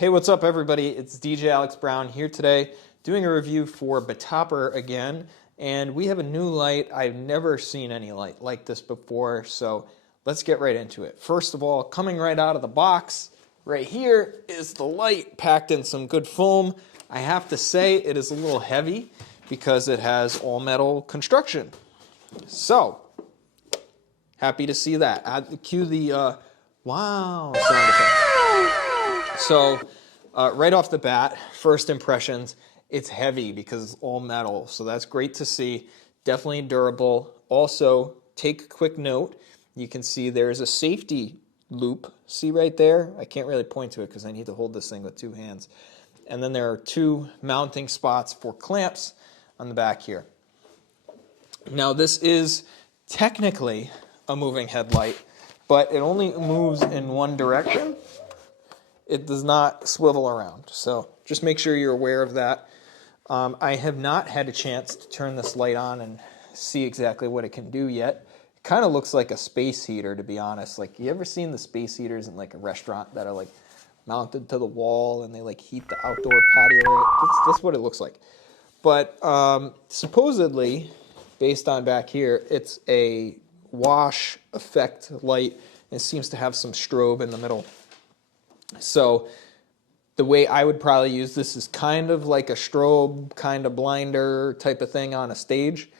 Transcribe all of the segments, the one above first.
Hey, what's up everybody? It's DJ Alex Brown here today doing a review for Betopper again, and we have a new light. I've never seen any light like this before, so let's get right into it. First of all, coming right out of the box, right here is the light packed in some good foam. I have to say it is a little heavy because it has all metal construction. So, happy to see that. Cue the wow sound effect. So, right off the bat, first impressions, it's heavy because it's all metal. So that's great to see. Definitely durable. Also, take a quick note. You can see there's a safety loop. See right there? I can't really point to it because I need to hold this thing with two hands. And then there are two mounting spots for clamps on the back here. Now this is technically a moving headlight, but it only moves in one direction. It does not swivel around, so just make sure you're aware of that. I have not had a chance to turn this light on and see exactly what it can do yet. It kind of looks like a space heater, to be honest. Like, you ever seen the space heaters in like a restaurant that are like mounted to the wall and they like heat the outdoor patio area? That's what it looks like. But supposedly, based on back here, it's a wash effect light. It seems to have some strobe in the middle. So the way I would probably use this is kind of like a strobe, kind of blinder type of thing on a stage.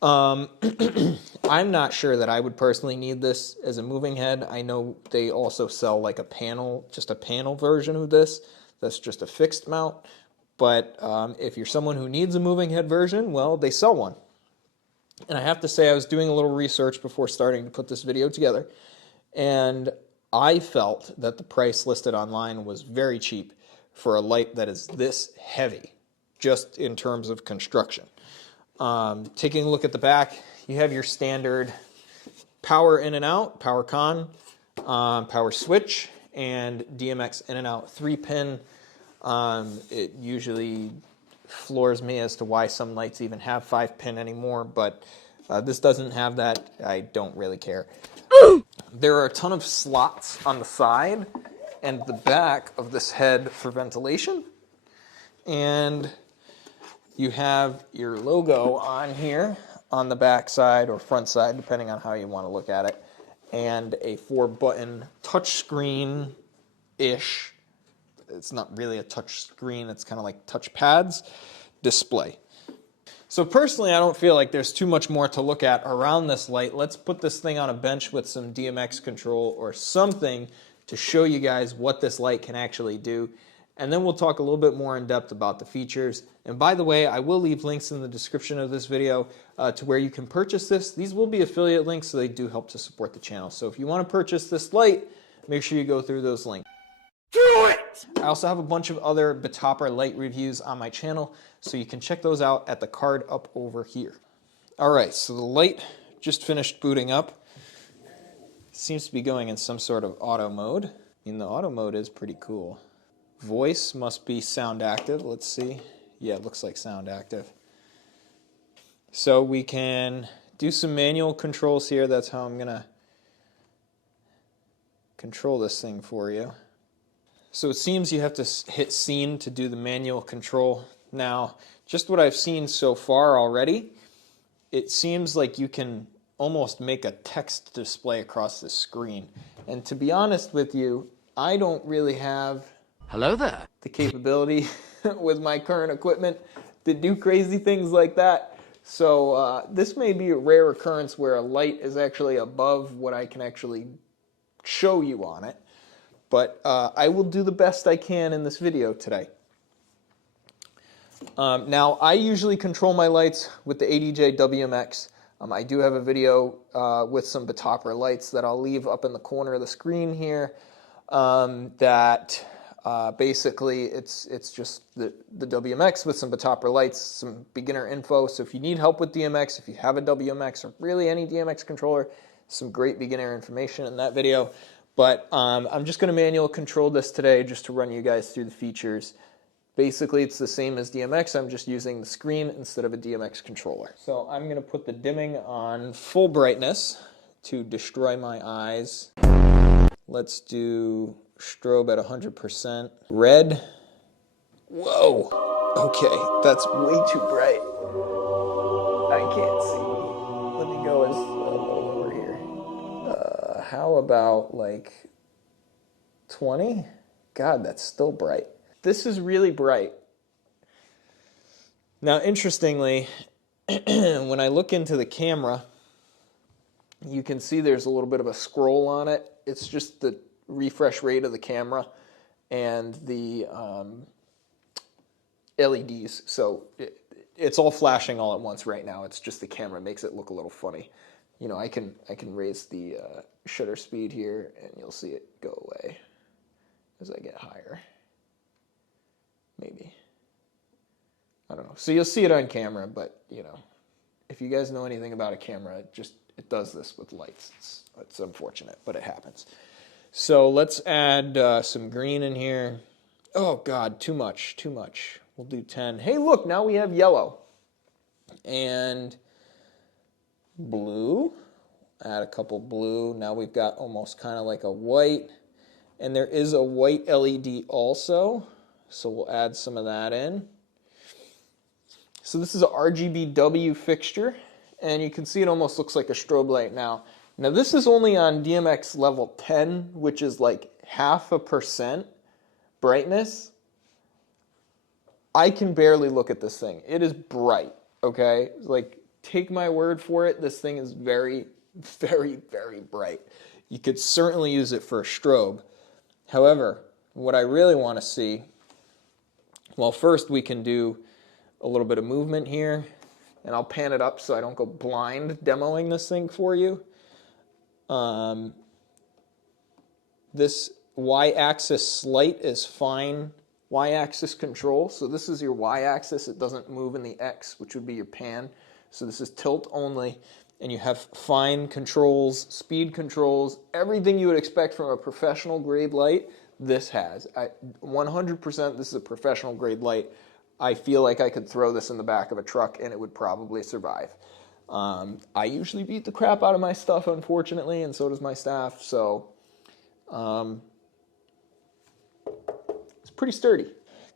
I'm not sure that I would personally need this as a moving head. I know they also sell like a panel, just a panel version of this. That's just a fixed mount. But if you're someone who needs a moving head version, well, they sell one. And I have to say, I was doing a little research before starting to put this video together, and I felt that the price listed online was very cheap for a light that is this heavy, just in terms of construction. Taking a look at the back, you have your standard power in and out, power con, power switch, and DMX in and out 3-pin. It usually floors me as to why some lights even have 5-pin anymore, but this doesn't have that. I don't really care. There are a ton of slots on the side and the back of this head for ventilation. And you have your logo on here on the back side or front side, depending on how you want to look at it. And a 4-button touchscreen-ish, it's not really a touch screen, it's kind of like touch pads, display. So personally, I don't feel like there's too much more to look at around this light. Let's put this thing on a bench with some DMX control or something to show you guys what this light can actually do. And then we'll talk a little bit more in depth about the features. And by the way, I will leave links in the description of this video to where you can purchase this. These will be affiliate links, so they do help to support the channel. So if you want to purchase this light, make sure you go through those links. Do it! I also have a bunch of other Betopper light reviews on my channel, so you can check those out at the card up over here. Alright, so the light just finished booting up. It seems to be going in some sort of auto mode. I mean, the auto mode is pretty cool. Voice must be sound active. Let's see. Yeah, it looks like sound active. So we can do some manual controls here. That's how I'm going to control this thing for you. So it seems you have to hit scene to do the manual control. Now, just what I've seen so far already, it seems like you can almost make a text display across the screen. And to be honest with you, I don't really have the capability with my current equipment to do crazy things like that. So this may be a rare occurrence where a light is actually above what I can actually show you on it. But I will do the best I can in this video today. Now, I usually control my lights with the ADJ WMX. I do have a video with some Betopper lights that I'll leave up in the corner of the screen here. That basically it's just the WMX with some Betopper lights, some beginner info. So if you need help with DMX, if you have a WMX or really any DMX controller, some great beginner information in that video. But I'm just going to manual control this today just to run you guys through the features. Basically, it's the same as DMX. I'm just using the screen instead of a DMX controller. So I'm going to put the dimming on full brightness to destroy my eyes. Let's do strobe at 100%. Red. Whoa. Okay, that's way too bright. I can't see. Let me go a little lower here. How about like 20? God, that's still bright. This is really bright. Now, interestingly, when I look into the camera, you can see there's a little bit of a scroll on it. It's just the refresh rate of the camera and the LEDs. So it's all flashing all at once right now. It's just the camera makes it look a little funny. You know, I can raise the shutter speed here, and you'll see it go away as I get higher. Maybe. I don't know. So you'll see it on camera, but, you know, if you guys know anything about a camera, it does this with lights. It's unfortunate, but it happens. So let's add some green in here. Oh, God, too much. We'll do 10. Hey, look, now we have yellow. And blue. Add a couple blue. Now we've got almost kind of like a white. And there is a white LED also. So we'll add some of that in. So this is a RGBW fixture. And you can see it almost looks like a strobe light now. Now this is only on DMX level 10, which is like 0.5% brightness. I can barely look at this thing. It is bright, okay? Like, take my word for it. This thing is very, very, very bright. You could certainly use it for a strobe. However, what I really want to see, well, first we can do a little bit of movement here, and I'll pan it up so I don't go blind demoing this thing for you. This y-axis slight is fine y-axis control. So this is your y-axis. It doesn't move in the x, which would be your pan. So this is tilt only. And you have fine controls, speed controls, everything you would expect from a professional grade light, this has. 100% this is a professional grade light. I feel like I could throw this in the back of a truck and it would probably survive. I usually beat the crap out of my stuff, unfortunately, and so does my staff. So it's pretty sturdy.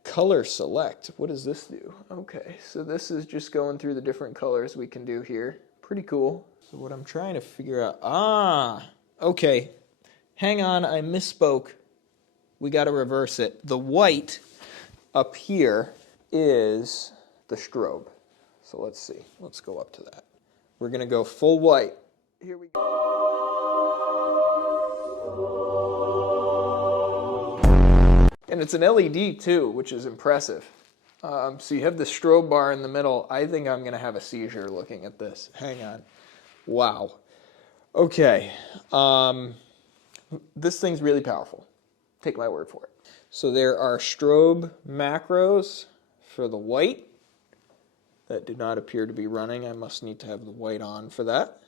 Color select. What does this do? Okay, so this is just going through the different colors we can do here. Pretty cool. So what I'm trying to figure out, okay, hang on, I misspoke. We got to reverse it. The white up here is the strobe. So let's see. Let's go up to that. We're going to go full white. Here we go. And it's an LED too, which is impressive. So you have the strobe bar in the middle. I think I'm going to have a seizure looking at this. Hang on. Wow. Okay. This thing's really powerful. Take my word for it. So there are strobe macros for the white that do not appear to be running. I must need to have the white on for that.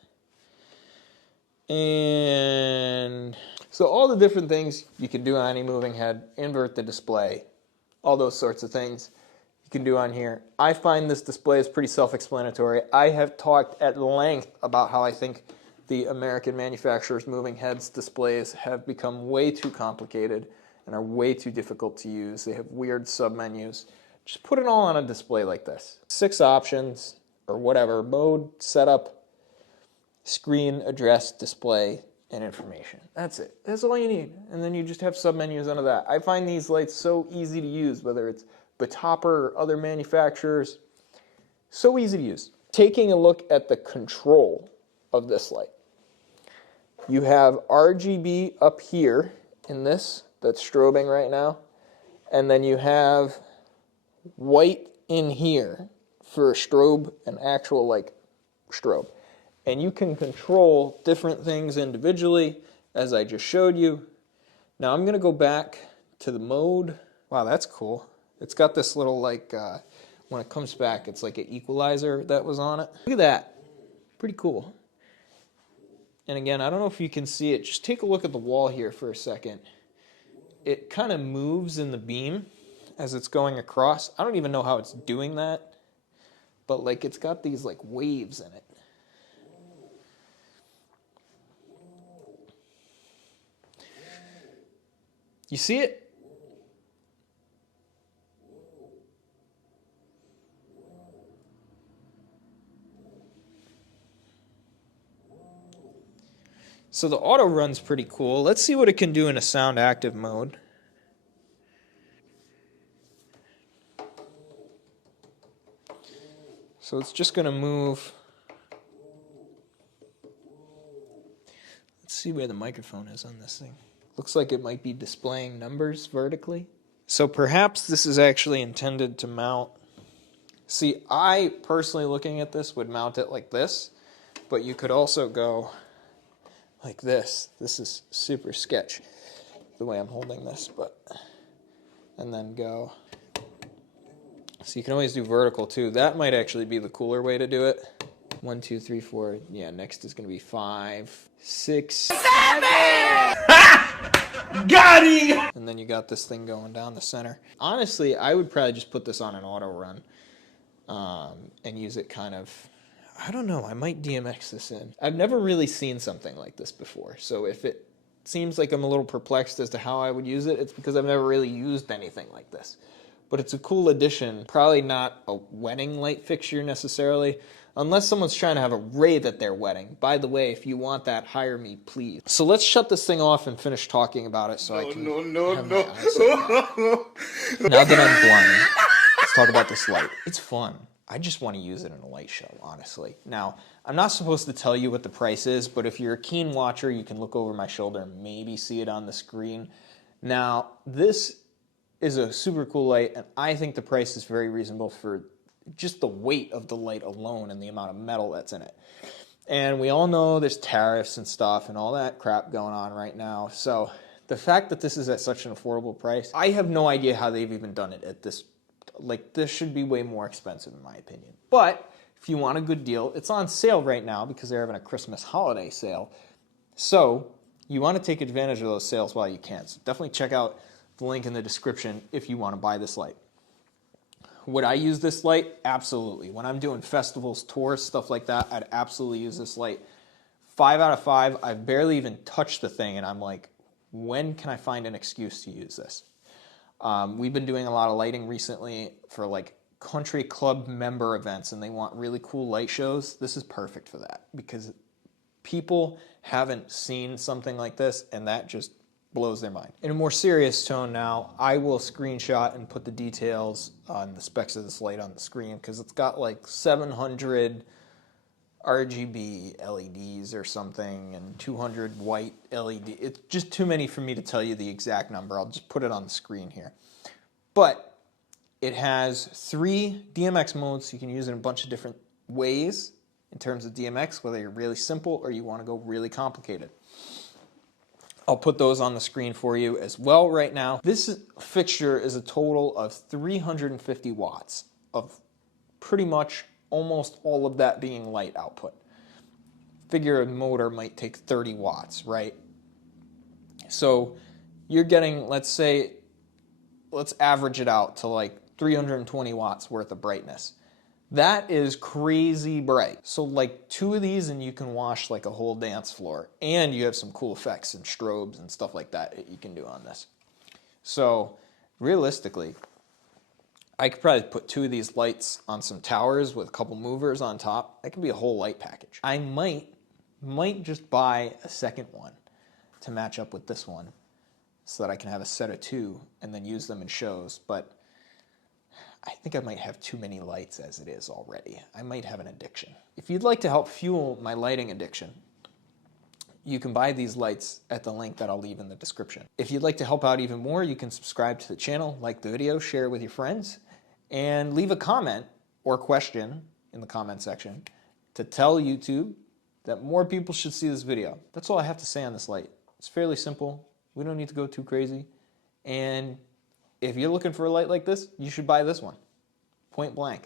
And so all the different things you can do on any moving head, invert the display, all those sorts of things you can do on here. I find this display is pretty self-explanatory. I have talked at length about how I think the American manufacturers' moving heads displays have become way too complicated and are way too difficult to use. They have weird submenus. Just put it all on a display like this. 6 options or whatever, mode, setup, screen, address, display, and information. That's it. That's all you need. And then you just have submenus under that. I find these lights so easy to use, whether it's Betopper or other manufacturers. So easy to use. Taking a look at the control of this light. You have RGB up here in this that's strobing right now. And then you have white in here for a strobe, an actual like strobe. And you can control different things individually, as I just showed you. Now I'm going to go back to the mode. Wow, that's cool. It's got this little, like, when it comes back, it's like an equalizer that was on it. Look at that. Pretty cool. And again, I don't know if you can see it. Just take a look at the wall here for a second. It kind of moves in the beam as it's going across. I don't even know how it's doing that. But, like, it's got these, like, waves in it. You see it? So the auto run's pretty cool. Let's see what it can do in a sound active mode. So it's just going to move. Let's see where the microphone is on this thing. Looks like it might be displaying numbers vertically. So perhaps this is actually intended to mount. See, I personally, looking at this, would mount it like this, but you could also go like this. This is super sketch, the way I'm holding this, but, and then go. So you can always do vertical too. That might actually be the cooler way to do it. 1, 2, 3, 4. Yeah, next is going to be 5, 6, 7. Got him! And then you got this thing going down the center. Honestly, I would probably just put this on an auto run and use it kind of, I don't know, I might DMX this in. I've never really seen something like this before, so if it seems like I'm a little perplexed as to how I would use it, it's because I've never really used anything like this. But it's a cool addition. Probably not a wedding light fixture necessarily, unless someone's trying to have a rave at their wedding. By the way, if you want that, hire me, please. So let's shut this thing off and finish talking about it so I can have my eyes set. Now that I'm blind, let's talk about this light. It's fun. I just want to use it in a light show, honestly. Now, I'm not supposed to tell you what the price is, but if you're a keen watcher, you can look over my shoulder and maybe see it on the screen. Now, this is a super cool light, and I think the price is very reasonable for just the weight of the light alone and the amount of metal that's in it. And we all know there's tariffs and stuff and all that crap going on right now. So the fact that this is at such an affordable price, I have no idea how they've even done it at this. Like, this should be way more expensive in my opinion. But if you want a good deal, it's on sale right now because they're having a Christmas holiday sale. So you want to take advantage of those sales while you can. So definitely check out the link in the description if you want to buy this light. Would I use this light? Absolutely. When I'm doing festivals, tours, stuff like that, I'd absolutely use this light. 5 out of 5. I've barely even touched the thing, and I'm like, when can I find an excuse to use this? We've been doing a lot of lighting recently for like country club member events, and they want really cool light shows. This is perfect for that because people haven't seen something like this, and that just blows their mind. In a more serious tone now, I will screenshot and put the details on the specs of this light on the screen because it's got like 700 RGB LEDs or something and 200 white LED. It's just too many for me to tell you the exact number. I'll just put it on the screen here. But it has 3 DMX modes, so you can use it in a bunch of different ways in terms of DMX, whether you're really simple or you want to go really complicated. I'll put those on the screen for you as well right now. This fixture is a total of 350 watts of pretty much almost all of that being light output. Figure a motor might take 30 watts, right? So you're getting, let's average it out to like 320 watts worth of brightness. That is crazy bright. So like 2 of these and you can wash like a whole dance floor. And you have some cool effects and strobes and stuff like that you can do on this. So realistically, I could probably put 2 of these lights on some towers with a couple movers on top. That could be a whole light package. I might just buy a second one to match up with this one so that I can have a set of 2 and then use them in shows. But I think I might have too many lights as it is already. I might have an addiction. If you'd like to help fuel my lighting addiction, you can buy these lights at the link that I'll leave in the description. If you'd like to help out even more, you can subscribe to the channel, like the video, share it with your friends, and leave a comment or question in the comment section to tell YouTube that more people should see this video. That's all I have to say on this light. It's fairly simple. We don't need to go too crazy. And if you're looking for a light like this, you should buy this one. Point blank.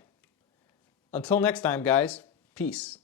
Until next time, guys, peace.